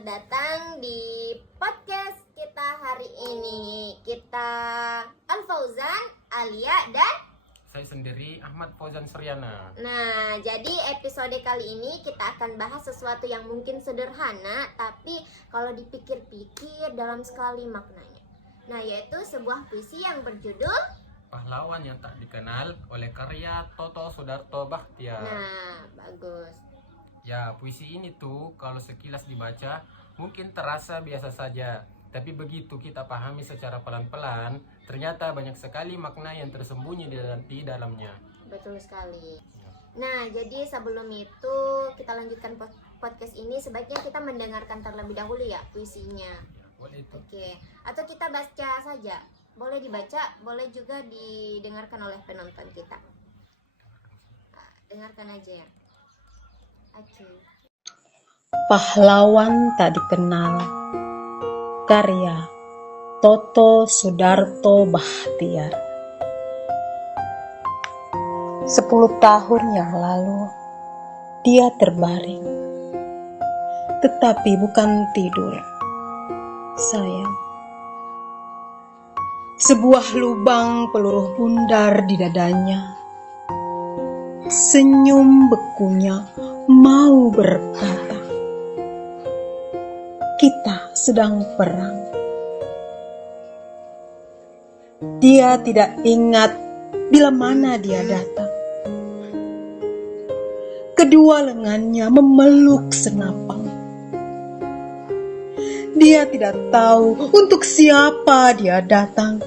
Selamat datang di podcast kita hari ini. Kita Al-Fauzan, Alia, dan saya sendiri Ahmad Fauzan Suryana. Nah, jadi episode kali ini kita akan bahas sesuatu yang mungkin sederhana, tapi kalau dipikir-pikir dalam sekali maknanya. Nah, yaitu sebuah puisi yang berjudul Pahlawan yang tak dikenal oleh karya Toto Sudarto Bachtiar. Nah, bagus. Ya, puisi ini tuh kalau sekilas dibaca mungkin terasa biasa saja. Tapi begitu kita pahami secara pelan-pelan, ternyata banyak sekali makna yang tersembunyi di dalamnya. Betul sekali. Nah, jadi sebelum itu kita lanjutkan podcast ini, sebaiknya kita mendengarkan terlebih dahulu ya puisinya. Boleh itu. Oke, atau kita baca saja. Boleh dibaca, boleh juga didengarkan oleh penonton kita. Nah, dengarkan aja ya. Oke. Pahlawan tak dikenal. Karya Toto Sudarto Bachtiar. 10 tahun yang lalu dia terbaring, tetapi bukan tidur, sayang. Sebuah lubang peluru bundar di dadanya. Senyum bekunya mau berkata, kita sedang perang. Dia tidak ingat bila mana dia datang. Kedua lengannya memeluk senapang. Dia tidak tahu untuk siapa dia datang.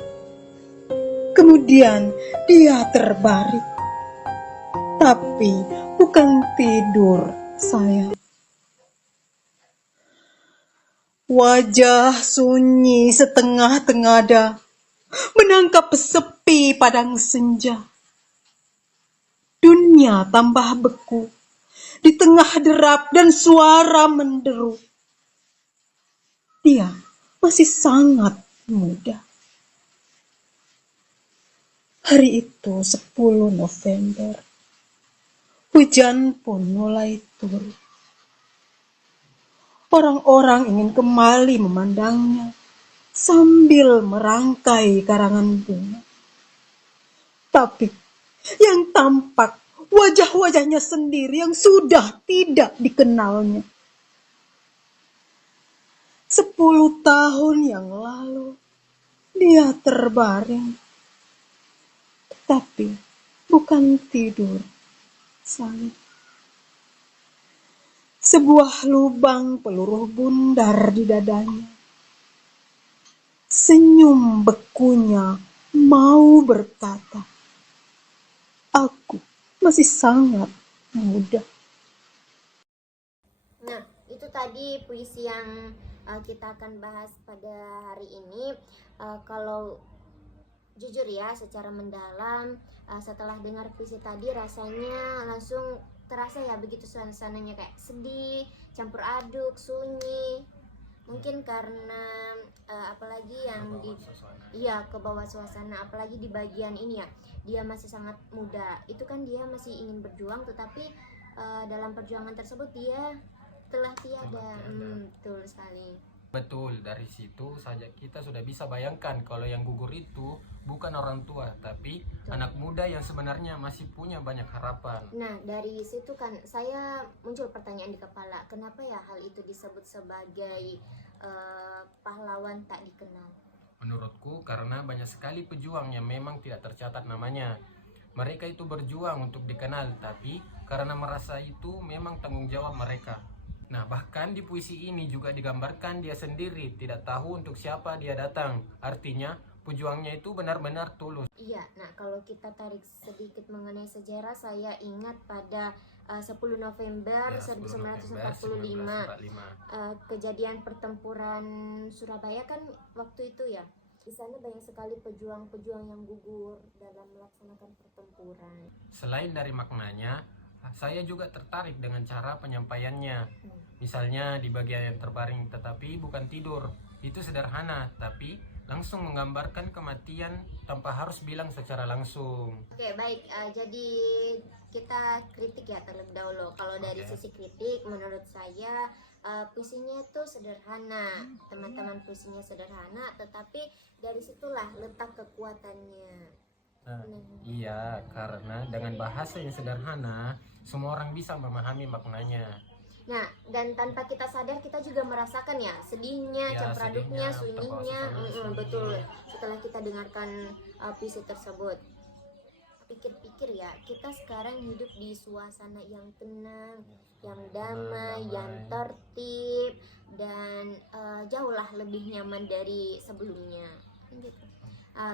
Kemudian dia terbaring. Tapi bukan tidur, sayang. Wajah sunyi setengah tengada menangkap sepi padang senja. Dunia tambah beku di tengah derap dan suara menderu. Dia masih sangat muda. Hari itu 10 November. Hujan pun mulai turun. Orang-orang ingin kembali memandangnya sambil merangkai karangan bunga. Tapi yang tampak wajah-wajahnya sendiri yang sudah tidak dikenalnya. 10 tahun yang lalu dia terbaring, tapi bukan tidur, sayang. Sebuah lubang peluru bundar di dadanya. Senyum bekunya mau berkata, aku masih sangat muda. Nah, itu tadi puisi yang kita akan bahas pada hari ini. Kalau jujur ya, secara mendalam, setelah dengar puisi tadi rasanya langsung terasa ya begitu suasananya, kayak sedih, campur aduk, sunyi. Mungkin karena apalagi yang ke bawah suasana, apalagi di bagian ini ya, dia masih sangat muda. Itu kan dia masih ingin berjuang, tetapi dalam perjuangan tersebut dia telah tiada. Betul sekali. Betul, dari situ saja kita sudah bisa bayangkan kalau yang gugur itu bukan orang tua, tapi anak muda yang sebenarnya masih punya banyak harapan. Nah, dari situ kan saya muncul pertanyaan di kepala, kenapa ya hal itu disebut sebagai pahlawan tak dikenal? Menurutku karena banyak sekali pejuang yang memang tidak tercatat namanya. Mereka itu berjuang untuk dikenal, tapi karena merasa itu memang tanggung jawab mereka. Nah, bahkan di puisi ini juga digambarkan dia sendiri tidak tahu untuk siapa dia datang. Artinya, pejuangnya itu benar-benar tulus. Iya, nah kalau kita tarik sedikit mengenai sejarah, saya ingat pada 10 November 1945, kejadian pertempuran Surabaya kan waktu itu ya. Di sana banyak sekali pejuang-pejuang yang gugur dalam melaksanakan pertempuran. Selain dari maknanya, saya juga tertarik dengan cara penyampaiannya. Misalnya di bagian yang terbaring tetapi bukan tidur. Itu sederhana, tapi langsung menggambarkan kematian tanpa harus bilang secara langsung. Oke, baik. Jadi kita kritik ya terlebih dahulu. Kalau dari sisi kritik, menurut saya puisinya itu sederhana, teman-teman, puisinya sederhana, tetapi dari situlah letak kekuatannya. Nah, iya, karena dengan bahasa yang sederhana, semua orang bisa memahami maknanya. Nah, dan tanpa kita sadar kita juga merasakan ya sedihnya, Ya, cemperaduknya, sedihnya, sunyinya, terpaksa betul. sunyi. Setelah kita dengarkan puisi tersebut, pikir-pikir ya, kita sekarang hidup di suasana yang tenang, yang damai, yang tertib, dan jauhlah lebih nyaman dari sebelumnya. Gitu.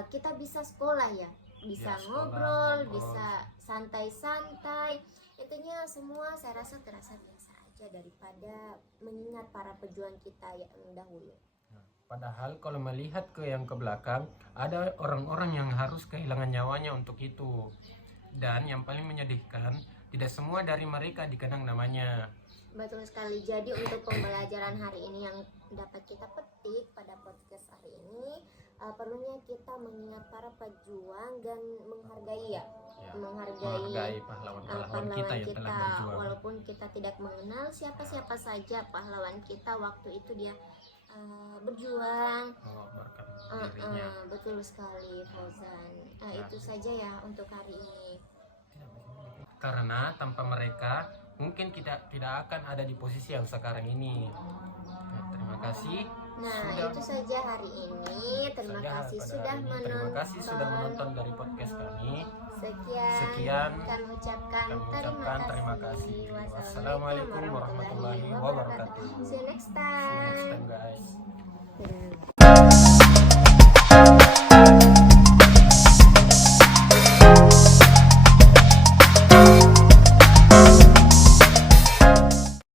Kita bisa sekolah ya, bisa Ya, sekolah, ngobrol, ngobrol. bisa santai-santai. Intinya semua saya rasa terasa biasa aja daripada mengingat para pejuang kita yang dahulu. Padahal kalau melihat ke yang ke belakang, ada orang-orang yang harus kehilangan nyawanya untuk itu. Dan yang paling menyedihkan, tidak semua dari mereka dikenang namanya. Betul sekali. Jadi untuk pembelajaran hari ini yang dapat kita petik pada podcast hari ini, perlunya kita mengingat para pejuang dan menghargai ya, Ya, menghargai menghargai pahlawan-pahlawan pahlawan kita yang telah berjuang. walaupun kita tidak mengenal siapa-siapa saja pahlawan kita waktu itu dia berjuang. Mengorbankan dirinya. Betul sekali, Fauzan. Itu saja ya untuk hari ini. Karena tanpa mereka mungkin kita tidak akan ada di posisi yang sekarang ini. Nah, terima kasih. Nah, itu saja hari ini. Terima kasih sudah menonton. Terima kasih sudah menonton dari podcast kami. Sekian kami ucapkan terima kasih. Wassalamualaikum warahmatullahi wabarakatuh. See you next See you next time. time, guys.